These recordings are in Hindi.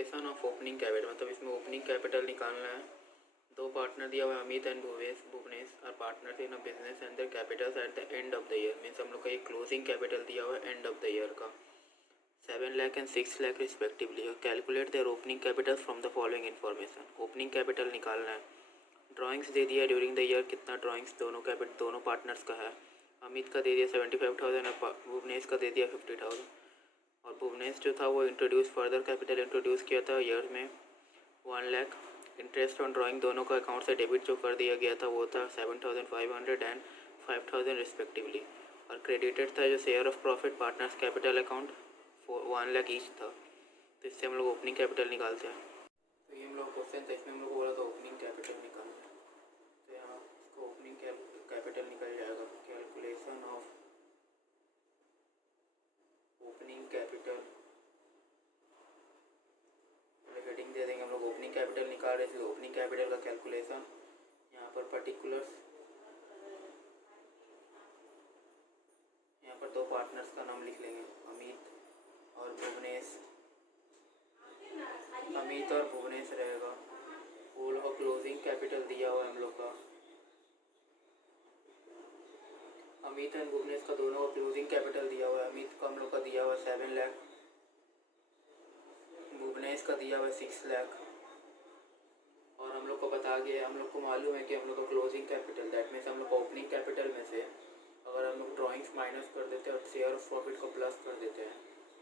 कैलकुलेशन ऑफ ओपनिंग कैपिटल, मतलब इसमें ओपनिंग कैपिटल निकालना है। दो पार्टनर दिया हुआ है, Amit and Bhuvanesh are partners in a business and their capitals at the end of the year. Means हम लोग का ये क्लोजिंग कैपिटल दिया हुआ है एंड ऑफ द ईयर का 7 lakh and 6 lakh respectively. Calculate their opening capital from the following information. Opening capital निकालना है। ड्राइंग्स दे दिया ड्यूरिंग द ईयर, कितना ड्राइंग्स दोनों पार्टनर्स का है। अमित का दे दिया 75,000 और भुवनेश का दे दिया 50,000। और भुवनेश जो था वो इंट्रोड्यूस फर्दर कैपिटल इंट्रोड्यूस किया था ईयर में 1 लाख। इंटरेस्ट ऑन ड्राइंग दोनों का अकाउंट से डेबिट जो कर दिया गया था वो था 7,500 एंड 5,000 रिस्पेक्टिवली। और क्रेडिटेड था जो share of profit partners capital account 1 lakh each था। तो इससे हम लोग ओपनिंग कैपिटल निकालते हैं। तो ये हम लोग क्वेश्चन था, इसमें हम लोग बोला था ओपनिंग कैपिटल निकालना है। तो यहाँ इसको ओपनिंग कैपिटल निकल जाएगा। Calculation of opening capital, heading दे देंगे हम लोग ओपनिंग कैपिटल निकाल रहे थे। ओपनिंग कैपिटल का कैलकुलेशन यहाँ पर पर्टिकुलर्स, यहाँ पर दो पार्टनर्स का नाम लिख लेंगे, अमित और भुवनेश। अमित और भुवनेश रहेगा। वो लोग क्लोजिंग कैपिटल दिया हुआ है हम लोग का। अमित एंड भुवनेश का दोनों का क्लोजिंग कैपिटल दिया हुआ है। अमित का हम लोग का दिया हुआ है 7 लाख, भुवनेश का दिया हुआ है 6 लाख। और हम लोग को बता गया, हम लोग को मालूम है कि हम लोग का क्लोजिंग कैपिटल दैट मीन्स हम लोग का ओपनिंग कैपिटल में से अगर हम लोग ड्राइंग्स माइनस कर देते हैं और शेयर ऑफ प्रॉफिट को प्लस कर देते हैं,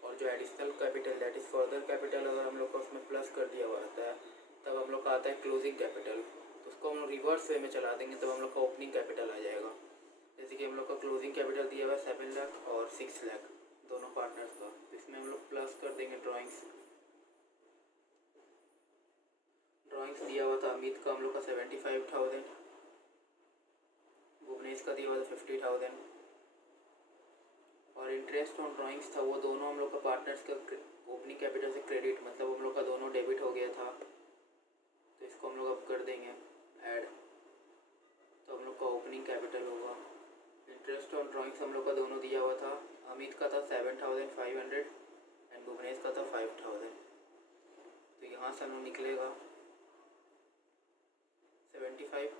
और जो additional capital that is further capital अगर हम लोग का उसमें प्लस कर दिया हुआ रहता है, तब हम लोग का आता है क्लोजिंग कैपिटल। तो उसको हम रिवर्स वे में चला देंगे तब हम लोग का ओपनिंग कैपिटल आ जाएगा। जैसे कि हम लोग का क्लोजिंग कैपिटल दिया हुआ है 7 लाख और 6 लाख दोनों पार्टनर्स का। इसमें हम लोग प्लस कर देंगे ड्राइंग्स दिया हुआ था अमित का हम लोग का 75,000, भुवनेश का दिया हुआ था 50,000। और इंटरेस्ट ऑन ड्राइंग्स था वो दोनों हम लोग का पार्टनर्स का ओपनिंग कैपिटल से क्रेडिट, मतलब हम लोग का दोनों डेबिट हो गया था। तो इसको हम लोग अब कर देंगे ऐड, तो हम लोग का ओपनिंग कैपिटल होगा। इंटरेस्ट ऑन ड्राइंग्स हम लोग का दोनों दिया हुआ था। अमित का था 7,500 एंड भुवनेश का था 5,000। तो यहाँ से हम लोग निकलेगा 75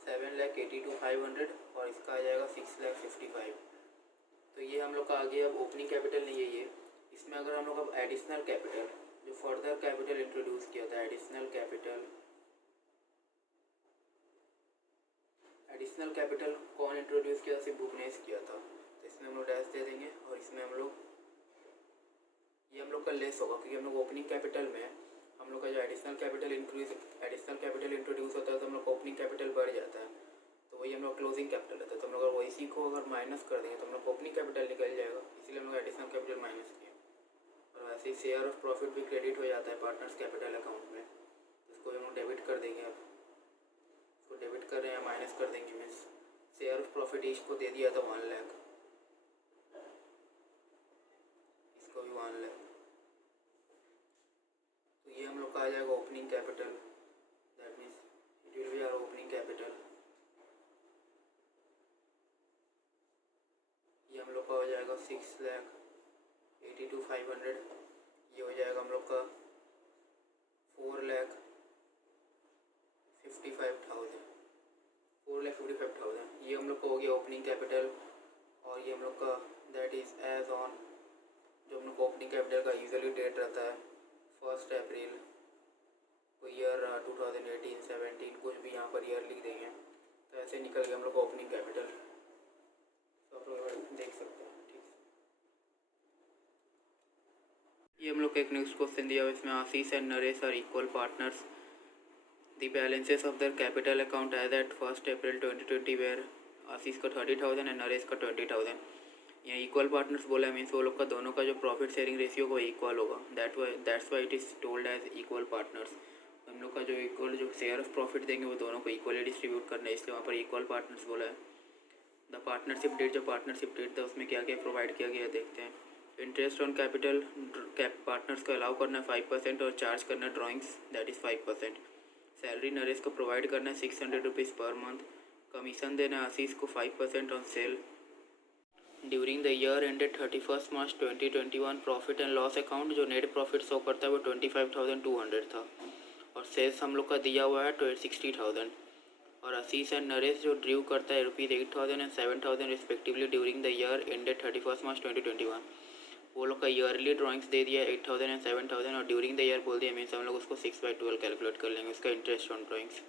7,82,500 और इसका आ जाएगा 6,55,000। तो ये हम लोग का आ गया। अब ओपनिंग कैपिटल नहीं है ये। इसमें अगर हम लोग अब एडिशनल कैपिटल जो फर्दर कैपिटल इंट्रोड्यूस किया था, एडिशनल कैपिटल कौन इंट्रोड्यूस किया था? सिर्फ भुवनेश किया था। तो इसमें हम लोग डैश दे देंगे और इसमें हम लोग ये हम लोग का लेस होगा, क्योंकि हम लोग ओपनिंग कैपिटल में हम लोग का जो एडिशनल कैपिटल इंट्रोड्यूस होता है तो हम लोग का ओपनिंग कैपिटल बढ़ जाता है। तो वही हम लोग क्लोजिंग कैपिटल रहता है। तो हम लोग वही इसी को अगर माइनस कर देंगे तो हम लोग ओपनिंग कैपिटल निकल जाएगा, इसीलिए हम लोग एडिशनल कैपिटल माइनस किया। और वैसे ही शेयर ऑफ प्रॉफिट भी क्रेडिट हो जाता है पार्टनर्स कैपिटल अकाउंट में, उसको हम लोग डेबिट कर देंगे। अब इसको डेबिट कर रहे हैं, माइनस कर देंगे। Means share of profit each को दे दिया था 1 लाख, इसको भी 1 लाख। तो ये हम लोग का आ जाएगा opening capital, that means it will be our opening capital. ये हम लोग का हो जाएगा 6,82,500। ये हो जाएगा हम लोग का 4,55,000, 4,55,000। ये हम लोग का हो गया ओपनिंग कैपिटल। और ये हम लोग का दैट इज़ एज ऑन, जो हम लोग का ओपनिंग कैपिटल का यूजुअली डेट रहता है 1 अप्रैल, तो ईयर 2018, 17 कुछ भी यहाँ पर ईयर लिख देंगे। तो ऐसे निकल गया हम लोग का ओपनिंग कैपिटल। तो आप लोग देख सकते हैं। ठीक है, ये हम लोग का एक नेक्स्ट क्वेश्चन दिया हुआ, इसमें Ashish and Naresh are equal partners. The balances of their capital account as at 1 April 2020 where Ashish का 30,000 एंड नरेश का 20,000। यहाँ इक्वल पार्टनर्स बोला है, मीन्स वो लोग का दोनों का जो प्रॉफिट शेयरिंग रेशियो वो इक्वल होगा। That's why it is told as equal partners. हम लोग का जो इक्वल जो शेयर ऑफ प्रॉफिट देंगे वो दोनों को इक्वली डिस्ट्रीब्यूट करना है, इसलिए वहाँ पर इक्वल पार्टनर्स बोला है। द पार्टनरशिप डेट, जो पार्टनरशिप डेट था उसमें क्या क्या प्रोवाइड किया गया देखते हैं। इंटरेस्ट ऑन कैपिटल पार्टनर्स को अलाउ करना है 5% और चार्ज करना है drawings that is 5%। Salary Naresh को प्रोवाइड करना है 600 रुपीज़ पर मंथ। कमीशन देना है आशीष को 5% on sale. During the year ended 31 March 2021 profit and loss account जो नेट प्रॉफिट शो करता है वो 25,200 था और सेल्स हम लोग का दिया हुआ है 60,000 और आशीष एंड नरेश जो ड्रीव करता है ₹8,000 and 7,000 respectively during the year ended 31 मार्च 2021 वो लोग का ईयरली ड्राइंग्स दे दिया 8,000 एंड 7,000 और ड्यूरिंग द ईयर बोल दिया मीन्स हम लोग उसको 6/12 कैलकुलेट कर लेंगे उसका interest on drawings.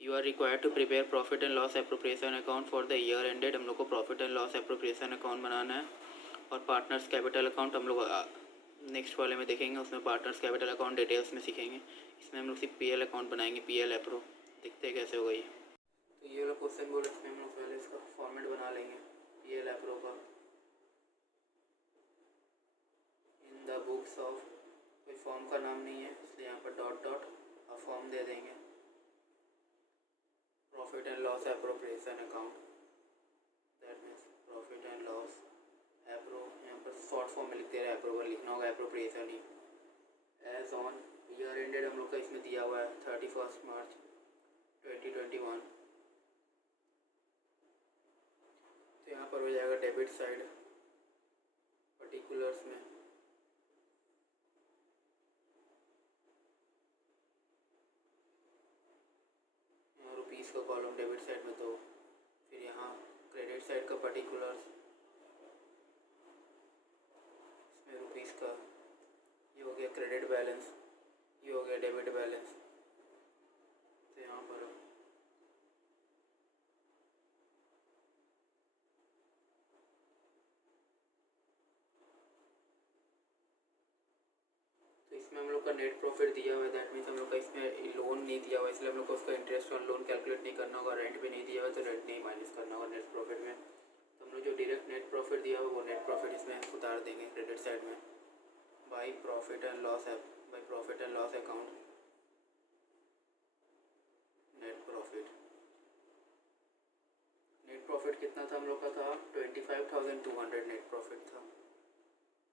You are required to prepare profit and loss appropriation account for the year ended हम लोग को profit and loss appropriation account बनाना है और पार्टनर्स कैपिटल अकाउंट हम लोग नेक्स्ट वाले में देखेंगे उसमें पार्टनर्स कैपिटल अकाउंट डिटेल्स में सीखेंगे। इसमें हम लोग सिर्फ PL अकाउंट बनाएंगे PL एप्रो देखते हैं कैसे होगा ये। तो ये वाला क्वेश्चन बोर्ड इसमें हम लोग पहले इसका फॉर्मेट बना लेंगे PL एप्रो का इन द बुक्स ऑफ कोई फॉर्म का नाम नहीं है इसलिए यहाँ पर डॉट डॉट और फॉर्म दे देंगे profit and loss appropriation account that means profit and loss appro यहाँ पर शॉर्ट फॉर्म में लिख दे रहे हैं एप्रोवल लिखना होगा एप्रोप्रिएशन ही एज ऑन ईयर एंडेड हम लोग का इसमें दिया हुआ है 31 मार्च 2021 तो यहाँ पर हो जाएगा डेबिट साइड पर्टिकुलर्स में यहाँ रुपीज़ का कॉलम डेबिट साइड में तो फिर यहाँ क्रेडिट साइड का पर्टिकुलर्स इसमें रुपीज़ का ये हो गया क्रेडिट बैलेंस ये हो गया डेबिट बैलेंस तो यहाँ पर तो इसमें हम लोग का नेट प्रॉफिट दिया हुआ है दैट मीन्स हम लोग का इसमें लोन नहीं दिया हुआ है इसलिए हम लोग को उसका इंटरेस्ट ऑन लोन कैलकुलेट नहीं करना होगा रेंट भी नहीं दिया हुआ तो रेंट नहीं माइनस करना होगा नेट प्रॉफिट में। तो हम लोग जो डायरेक्ट नेट प्रॉफिट दिया हुआ वो नेट प्रॉफिट इसमें उतार देंगे क्रेडिट साइड में by profit and loss account net profit कितना था हम लोग का था 25,200 नेट प्रॉफिट था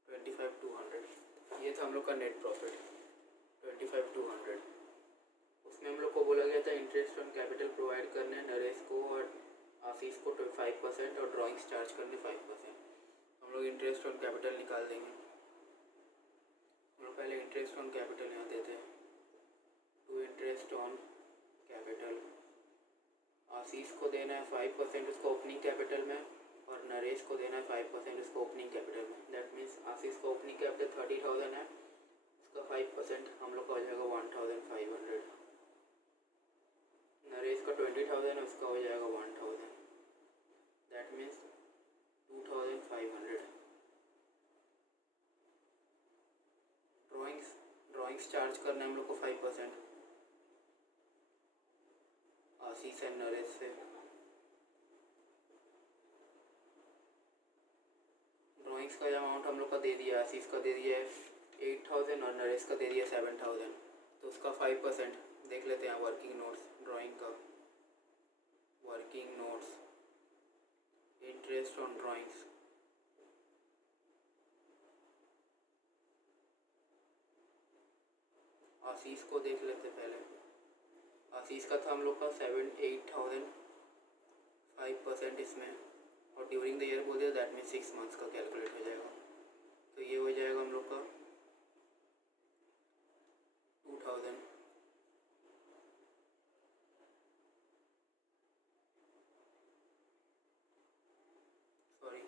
25,200 ये था हम लोग का नेट प्रॉफिट 25,200 उसमें हम लोग को बोला गया था इंटरेस्ट ऑन कैपिटल प्रोवाइड करने नरेश को और आशीष को 5% और ड्राइंग्स चार्ज करने 5%। हम लोग इंटरेस्ट ऑन कैपिटल निकाल देंगे हम लोग पहले इंटरेस्ट ऑन कैपिटल यहाँ देते हैं टू इंटरेस्ट ऑन कैपिटल आशीष को देना है 5% उसको ओपनिंग कैपिटल में और नरेश को देना है 5% उसको ओपनिंग कैपिटल में दैट मीन्स आशीष का ओपनिंग कैपिटल 30,000 है उसका 5% हम लोग का हो जाएगा 1,500 नरेश का 20,000 है उसका हो जाएगा 1,000 दैट मीन्स 2,500 ड्राइंग्स चार्ज करना है हम लोग को 5% आशीष एंड नरेश से ड्राइंग्स का अमाउंट हम लोग का दे दिया आशीष का दे दिया है 8,000 और नरेश का दे दिया 7,000 तो उसका 5% देख लेते हैं वर्किंग नोट्स ड्राइंग का working notes interest on drawings Ashish को देख लेते पहले आशीष का था हम लोग का 8,000 5% इसमें और ड्यूरिंग द ईयर बोल दिया दैट मीन्स 6 मंथ्स का कैलकुलेट हो जाएगा तो ये हो जाएगा हम लोग का 2,000 सॉरी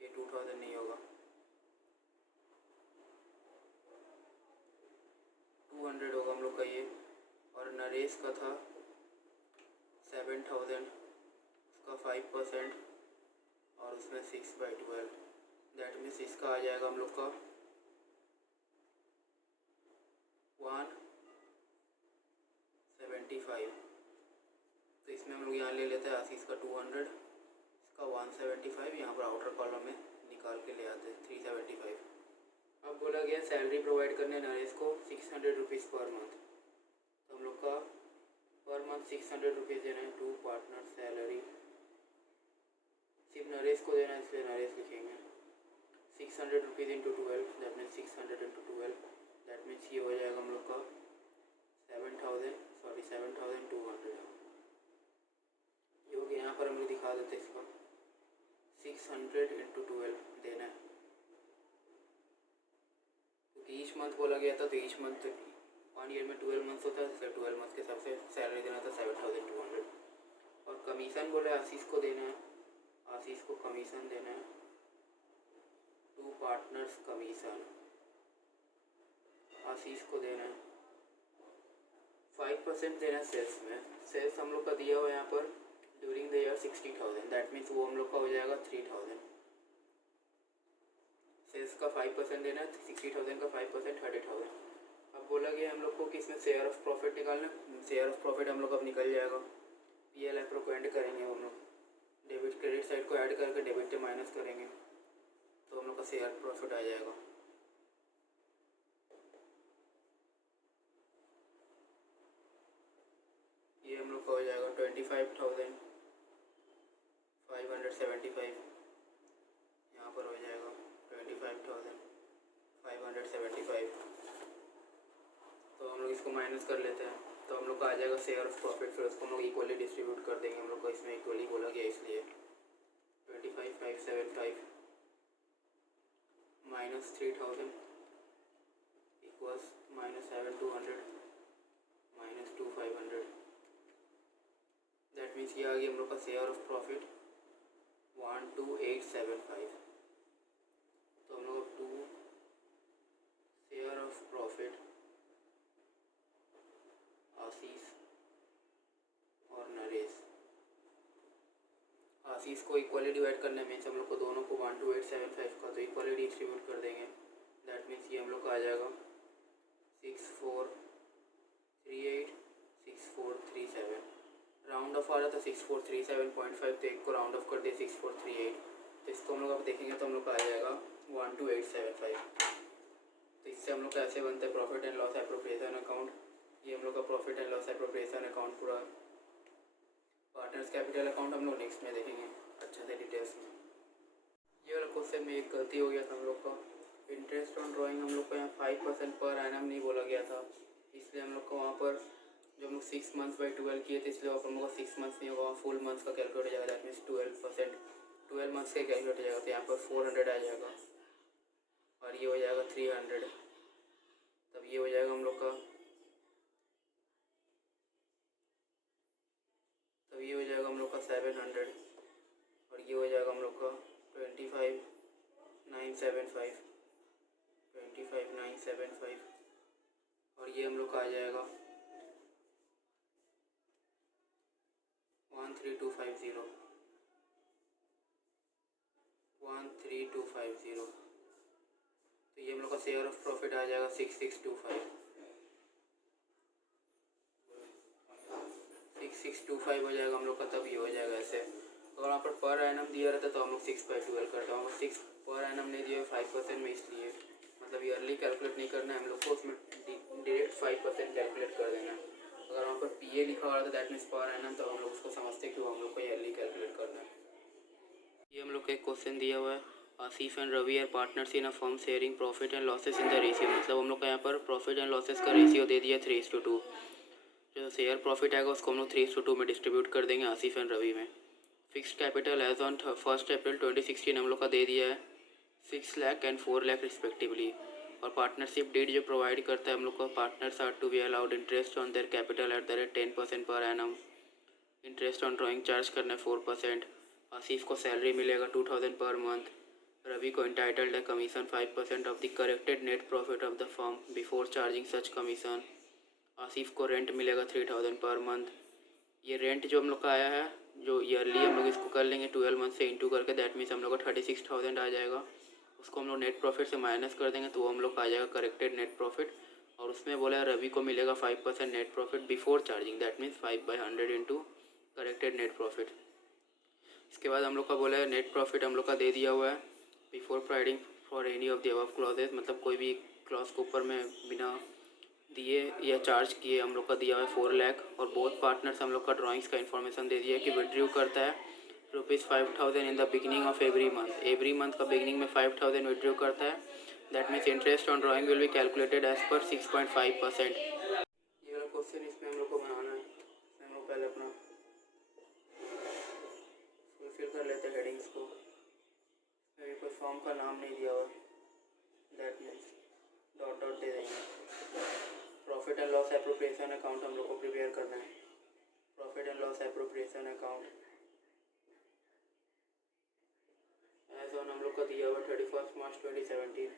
ये 2,000 नहीं होगा 200 होगा हम लोग का ये और नरेश का था 7,000 उसका 5% और उसमें 6/12 दैट मीन्स इसका आ जाएगा हम लोग का 175 तो इसमें हम लोग यहाँ ले लेते हैं आशीष का 200 इसका 175 यहाँ पर आउटर कॉलम में निकाल के ले आते हैं 375। अब बोला गया सैलरी प्रोवाइड करने नरेश को 600 रुपीज़ पर मंथ तो हम लोग का पर मंथ 600 रुपीज़ देना है टू पार्टनर सैलरी सिर्फ नरेश को देना है इसलिए नरेश लिखेंगे 600 rupees into 12 that means 600 into 12 that means ये हो जाएगा हम लोग का 7,200 ये हो गया। यहाँ पर हम लोग दिखा देते हैं इसका 600 मंथ बोला गया था, तो ईच मंथ 1 ईयर में 12 मंथ्स होता है, इसलिए 12 मंथ के हिसाब से सैलरी देना था 7200। और कमीशन बोले आशीष को देना है, आशीष को कमीशन देना है 2 पार्टनर्स कमीशन आशीष को देना है 5% देना है सेल्स में। सेल्स हम लोग का दिया हुआ है यहाँ पर during the year 60,000, that means वो हम लोग का हो जाएगा 3000। सेल्स का 5% देना है, 60,000 का 5% 30,000। अब बोला गया हम लोग को कि इसमें शेयर ऑफ प्रॉफिट निकालना। शेयर ऑफ प्रॉफिट हम लोग अब निकल जाएगा, PL एप्रो को ऐड करेंगे हम लोग, डेबिट क्रेडिट साइड को ऐड करके डेबिट से माइनस करेंगे तो हम लोग का शेयर प्रॉफिट आ जाएगा। ये हम लोग का हो जाएगा 25,575, यहाँ पर हो जाएगा 25,575। तो हम लोग इसको माइनस कर लेते हैं, तो हम लोग का आ जाएगा शेयर ऑफ प्रॉफिट। फिर उसको हम लोग इक्वली डिस्ट्रीब्यूट कर देंगे, हम लोग को इसमें इक्वली बोला गया इसलिए 25,575 minus 3,000 equals -7,200 minus 2,500। That means ये आ गया हम लोग का शेयर ऑफ प्रॉफिट 12875। तो हम लोग 2 शेयर ऑफ प्रॉफिट आशीष और नरेश, आशीष को इक्वली डिवाइड करने मीन्स हम लोग को दोनों को 12875 का तो इक्वली डिस्ट्रीब्यूट कर देंगे। दैट मीन्स ये हम लोग का आ जाएगा 6438 6437। राउंड ऑफ आ रहा था 6437.5, तो एक को राउंड ऑफ कर दिया 6438, तो इसको हम लोग अब देखेंगे तो हम लोग का आ जाएगा 12875। तो इससे हम लोग का ऐसे बनता है profit and loss appropriation account. ये हम लोग का profit and loss appropriation account पूरा। पार्टनर्स कैपिटल अकाउंट हम लोग नेक्स्ट में देखेंगे अच्छे से डिटेल्स में। ये वाला क्वेश्चन में एक गलती हो गया था हम लोग का, इंटरेस्ट ऑन ड्राइंग हम लोग को यहाँ 5% पर एनम नहीं बोला गया था, इसलिए हम लोग को वहाँ पर जो हम लोग 6 मंथ्स बाई 12 किए थे, इसलिए हम लोग का 6 मंथ्स नहीं होगा, वहाँ फुल मंथ्स का कैलकुलेट हो जाएगा। दैट मीन्स 12 मंथ्स का कैलकुलेट हो जाएगा, तो यहाँ पर 400 आ जाएगा और ये हो जाएगा 300। तब ये हो जाएगा हम लोग का, तब ये हो जाएगा हम लोग का 700 और ये हो जाएगा हम लोग का 25,975 और ये हम लोग का आ जाएगा 13250। तो ये हम लोग का शेयर ऑफ प्रॉफिट आ जाएगा 6625 हो जाएगा हम लोग का। तब ये हो जाएगा ऐसे। तो वहाँ पर एनम दिया रहता तो हम लोग 6/12 करते हैं, हम लोग 6 पर एनम नहीं दिया 5% में, इसलिए मतलब ईयरली कैलकुलेट नहीं करना है हम लोग को, उसमें डायरेक्ट 5% कैलकुलेट कर देना है। अगर वहाँ पर PA लिखा हुआ था दैट मीन्स पर एनम, तो हम लोग उसको समझते क्यों हम लोग को ईयरली कैलकुलेट करना है। ये हम लोग का एक क्वेश्चन दिया हुआ है, Asif and Ravi are partners in a firm sharing profit and losses in the ratio. मतलब हम लोग का यहाँ पर प्रॉफिट एंड लॉसेस का रेशियो दे दिया 3:2। जो शेयर प्रॉफिट आएगा उसको हम लोग 3:2 में डिस्ट्रीब्यूट कर देंगे आसिफ एंड रवि में। Fixed capital as on 1 April 2016 हम लोग का दे दिया है 6 लाख एंड 4 लाख रिस्पेक्टिवली। और पार्टनरशिप डीड जो प्रोवाइड करता है हम लोग का, partners are to be allowed interest on their capital at the rate 10% per annum. Interest on drawing charge करना है 4%। आसिफ को सैलरी मिलेगा 2000 पर मंथ। रवि को इंटाइटल्ड है commission 5% of the corrected net profit of the firm before charging such commission. Asif को रेंट मिलेगा 3000 पर मंथ। ये रेंट जो हम लोग का आया है, जो ईयरली हम लोग इसको कर लेंगे 12 मंथ से इंटू करके, दैट मीन्स हम लोग को 36,000 आ जाएगा। उसको हम लोग नेट प्रॉफिट से माइनस कर देंगे तो वो हम लोग का आ जाएगा करेक्टेड नेट प्रॉफिट। और उसमें बोला है रवि को मिलेगा 5% net profit before charging, that means 5/100 into corrected net profit. इसके बाद हम लोग का बोला है नेट प्रॉफिट हम लोग का दे दिया हुआ है before providing for any of the above clauses. मतलब कोई भी क्लॉज के ऊपर में बिना दिए या चार्ज किए हम लोग का दिया हुआ है 4 लाख। और बोथ पार्टनर्स हम लोग का ड्राइंग्स का इन्फॉर्मेशन दे दिया है कि विड्रू करता है ₹5,000 in the beginning of every month का बिगिनिंग में 5,000 विड्रू करता है। That means interest on drawing will be calculated as per 6.5%। ये वाला क्वेश्चन इसमें हम लोग को बनाना है। इसमें हम लोग पहले अपना फुलफिल कर लेते हैं हेडिंग्स को। अभी कोई फॉर्म का नाम नहीं दिया हुआ, दैट मीन्स डॉट डॉट दे देंगे। Profit and loss appropriation account हम लोग को प्रिपेयर करना है। Profit and loss appropriation account as on हम लोग का दिया हुआ 31 मार्च 2017।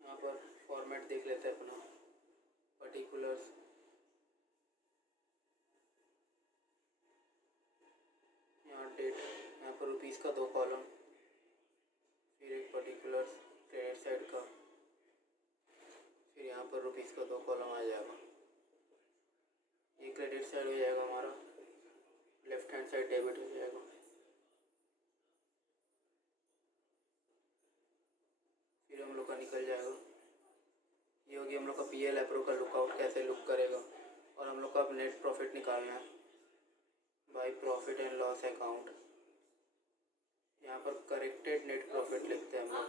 यहाँ पर फॉर्मेट देख लेते हैं अपना, पर्टिकुलर्स, यहाँ डेट, यहाँ पर रुपीज़ का 2 कॉलम, फिर एक पर्टिकुलर्स क्रेडिट साइड का, फिर यहाँ पर रुपीज़ का 2 कॉलम आ जाएगा। ये क्रेडिट साइड हो जाएगा हमारा, लेफ्ट हैंड साइड डेबिट हो जाएगा। फिर हम लोग का निकल जाएगा, ये होगी हम लोग का पीएल एप्रो का लुकआउट कैसे लुक करेगा। और हम लोग का अब नेट प्रॉफिट निकालना है by profit and loss account. यहाँ पर करेक्टेड नेट प्रॉफिट लिखते हैं हम लोग,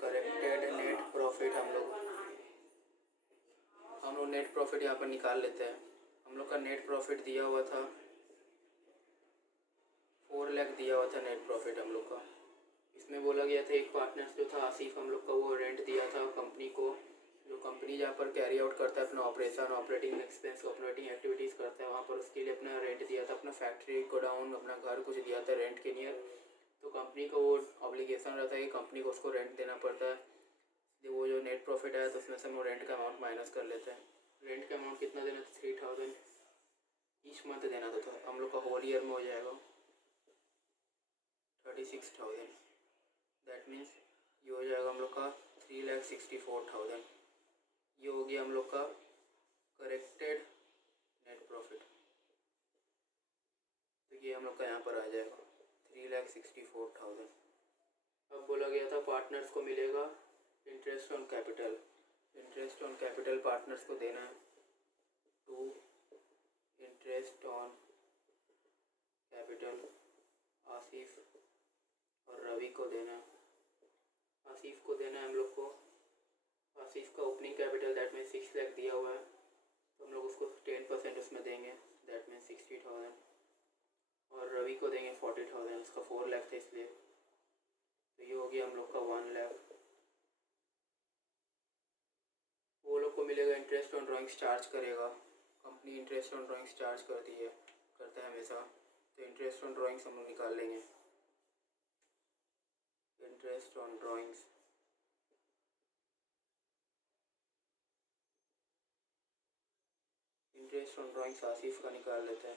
करेक्टेड नेट प्रॉफिट। हम लोग नेट प्रॉफिट यहाँ पर निकाल लेते हैं। हम लोग का नेट प्रॉफिट दिया हुआ था 4 लाख दिया हुआ था नेट प्रॉफिट हम लोग का। इसमें बोला गया था एक पार्टनर जो था आसिफ, हम लोग का वो रेंट दिया था कंपनी को। जो कंपनी जहाँ पर कैरी आउट करता है अपना operation, operating expense, operating activities करता है, वहाँ पर उसके लिए अपना रेंट दिया था, अपना फैक्ट्री, गोडाउन, अपना घर कुछ दिया था रेंट के नियर। तो कंपनी का वो ऑब्लिगेशन रहता है कि कंपनी को उसको रेंट देना पड़ता है। वो जो नेट प्रॉफिट आया तो उसमें से हम लोग रेंट का अमाउंट माइनस कर लेते हैं। रेंट का अमाउंट कितना देना था? 3000 ईच मंथ देना था। तो हम लोग का होल ईयर में हो जाएगा 36,000। दैट मीन्स ये हो जाएगा हम लोग का 3,64,000। ये हो गया हम लोग का करेक्टेड नेट प्रॉफिट। तो ये हम लोग का यहाँ पर आ जाएगा 3,64,000। अब बोला गया था पार्टनर्स को मिलेगा interest on capital. Interest on capital partners को देना है to interest on capital Asif और रवि को देना है। आसिफ को देना है हम लोग को, आसिफ का opening capital that means 6 lakh दिया हुआ है, तो हम लोग उसको 10% उसमें देंगे, दैट मीन्स 60,000। और रवि को देंगे 40,000, उसका 4 लाख था इसलिए। तो ये हो गया हम लोग का 1 लाख। वो लोग को मिलेगा इंटरेस्ट ऑन ड्राइंग्स चार्ज करेगा, company interest on drawings charge करती है, करता है हमेशा। तो इंटरेस्ट ऑन ड्राइंग्स हम लोग निकाल लेंगे। Interest on drawings, interest on drawings Asif का निकाल लेते हैं।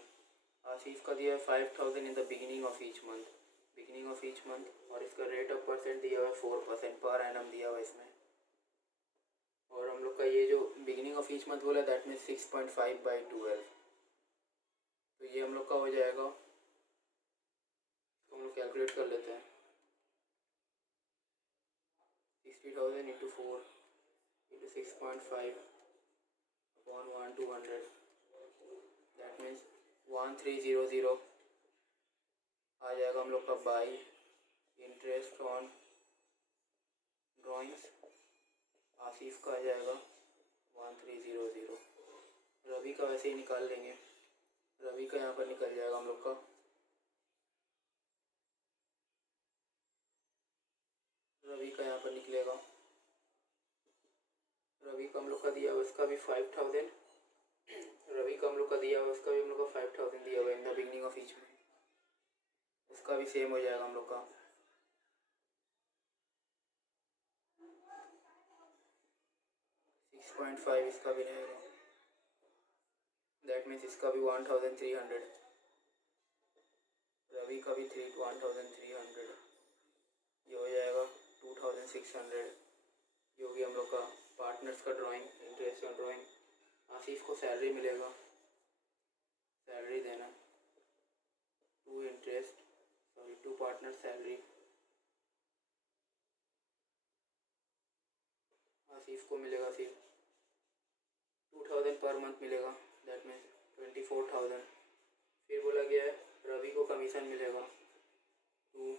आसिफ का दिया है 5,000 in the beginning of each month, beginning of each month. और इसका रेट ऑफ परसेंट दिया हुआ है 4% पर एनम दिया हुआ है इसमें। और हम लोग का ये जो बिगिनिंग ऑफ ईच मंथ बोला दैट मीन्स 6.5/12। तो ये हम लोग का हो जाएगा, तो हम लोग कैलकुलेट कर लेते हैं। 60,000 इंटू 4 इंटू 6.5/1/200, दैट मीन्स 1300 आ जाएगा हम लोग का by interest on drawings. Asif का आ जाएगा 1300। रवि का वैसे ही निकाल लेंगे, रवि का यहाँ पर निकल जाएगा हम लोग का, रवि का यहाँ पर निकलेगा। रवि का हम लोग का दिया हुआ इसका भी 5,000, रवि का हम लोग का दिया हुआ इसका भी हम लोग का 5,000 दिया हुआ इन द बिगिनिंग ऑफ ईच में। इसका भी सेम हो जाएगा हम लोग का 6.5 इसका भी रहेगा, दैट मीन्स इसका भी 1,300, रवि का भी 1,300। ये हो जाएगा 2,600। ये हो गया हम लोग का पार्टनर्स का drawing, interest on drawing. Asif को सैलरी मिलेगा, सैलरी देना, टू पार्टनर सैलरी। आसिफ को मिलेगा फिर 2,000 पर मंथ मिलेगा, दैट मीन्स 24,000। फिर बोला गया है रवि को कमीशन मिलेगा, टू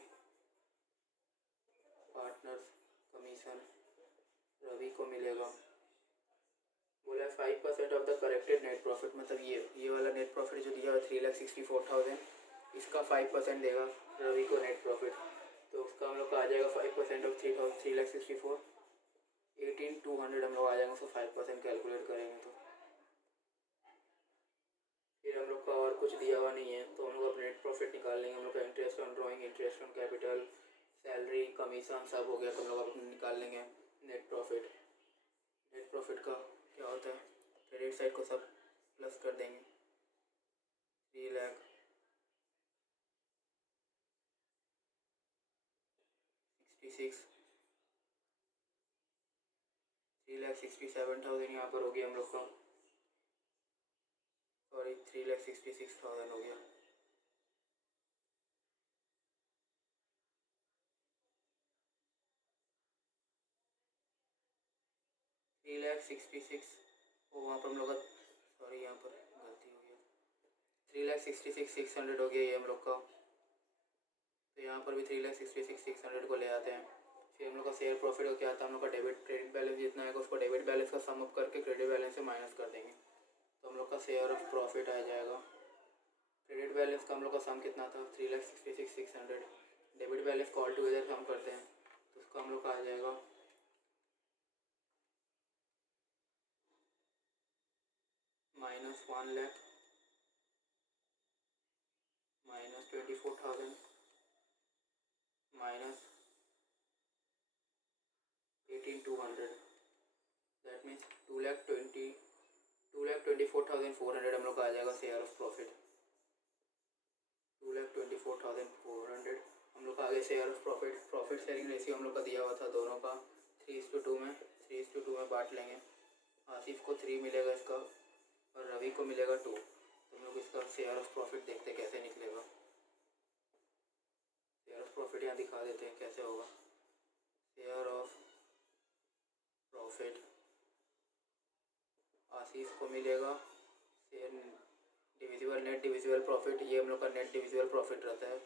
पार्टनर्स कमीशन रवि को मिलेगा। बोला 5% of the corrected net profit, मतलब ये वाला नेट प्रॉफिट जो दिया हुआ 3,64,000, इसका 5% देगा रवि को नेट प्रॉफिट। तो उसका हम लोग का आ जाएगा 5% ऑफ 3,364 18,200 हम लोग आ जाएंगे। उसको 5% कैलकुलेट करेंगे तो फिर हम लोग का और कुछ दिया हुआ नहीं है, तो हम लोग अपना नेट प्रॉफिट निकाल लेंगे। हम लोग का interest on drawing, interest on capital, salary, commission सब हो गया, तो हम लोग अपना निकाल लेंगे नेट प्रॉफिट। नेट प्रॉफिट का क्या होता है, क्रेडिट साइड को सब प्लस कर देंगे। 3,67,000 यहाँ पर हो गया हम लोग का, सॉरी 3,66,000 हो गया। वहाँ पर हम लोग का, सॉरी यहाँ पर गलती हो गया, 3,66,600 हो गया ये हम लोग का। तो यहाँ पर भी 3,66,600 को ले आते हैं। फिर हम लोग का शेयर प्रॉफिट का क्या आता है, हम लोग का डेबिट क्रेडिट बैलेंस जितना है उसको डेबिट बैलेंस का सम अप करके क्रेडिट बैलेंस से माइनस कर देंगे, तो हम लोग का शेयर ऑफ प्रॉफिट आ जाएगा। क्रेडिट बैलेंस का हम लोग का सम कितना था, 3,66,600। डेबिट बैलेंस को ऑल टुगेदर सम करते हैं तो उसका हम लोग का आ जाएगा -1 लाख -24,000 -18,200, दैट मीन्स 2,24,400 हम लोग का आ जाएगा शेयर ऑफ प्रॉफिट। 2,24,400 हम लोग का आगे share of profit. Profit sharing ratio हम लोग का दिया हुआ था दोनों का 3:2 में, 3:2 में बांट लेंगे। आसिफ को 3 मिलेगा इसका और रवि को मिलेगा 2। तो हम लोग इसका शेयर ऑफ प्रॉफिट देखते कैसे निकलेगा। शेयर ऑफ प्रॉफिट यहाँ दिखा देते हैं कैसे होगा। शेयर ऑफ प्रॉफिट आसिफ को मिलेगा share divisible net divisible profit, ये हम लोग का नेट डिविजिबल प्रॉफिट रहता है।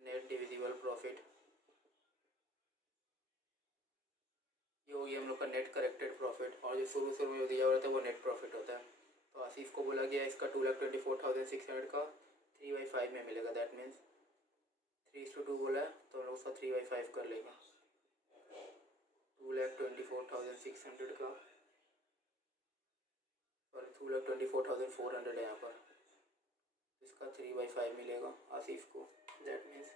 नेट डिविजिबल प्रॉफिट ये होगी हम लोग का नेट करेक्टेड प्रॉफिट, और जो शुरू में जो दिया हुआ था वो नेट प्रॉफिट होता है। तो आसिफ को बोला गया इसका 2,24,600 का 3/5 में मिलेगा, दैट मीन्स 3:2 बोला है तो हम लोग उसका 3/5 कर लेंगे। 2,24,600 का, सॉरी 2,24,400 है यहाँ पर, इसका 3/5 मिलेगा आसिफ को, दैट मीन्स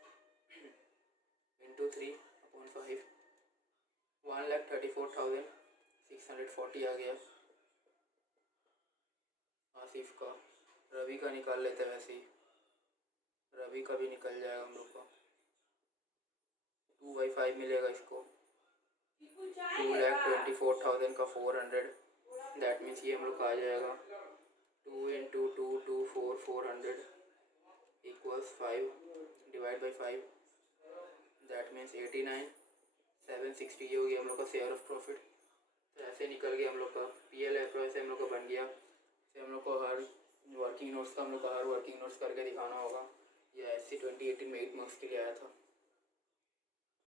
इंटू 3/5 1,34,640 आ गया आसिफ का। रवि का निकाल लेते हैं वैसे ही, रवि का भी निकल जाएगा हम लोग का। 2/5 मिलेगा इसको, 2,24,000 का 400, दैट मीन्स ये हम लोग का आ जाएगा 2 × 2 2 4 400 equals 5 divide by 5, that means 89,760 ये हो गया हम लोग का शेयर ऑफ प्रॉफिट। तो ऐसे निकल गया हम लोग का PL है, तो ऐसे हम लोग का बन गया। ऐसे हम लोग को हर वर्किंग नोट्स का हम लोग का हर वर्किंग नोट्स करके दिखाना होगा। यह SC 2018 में 8 मार्क्स के लिए आया था।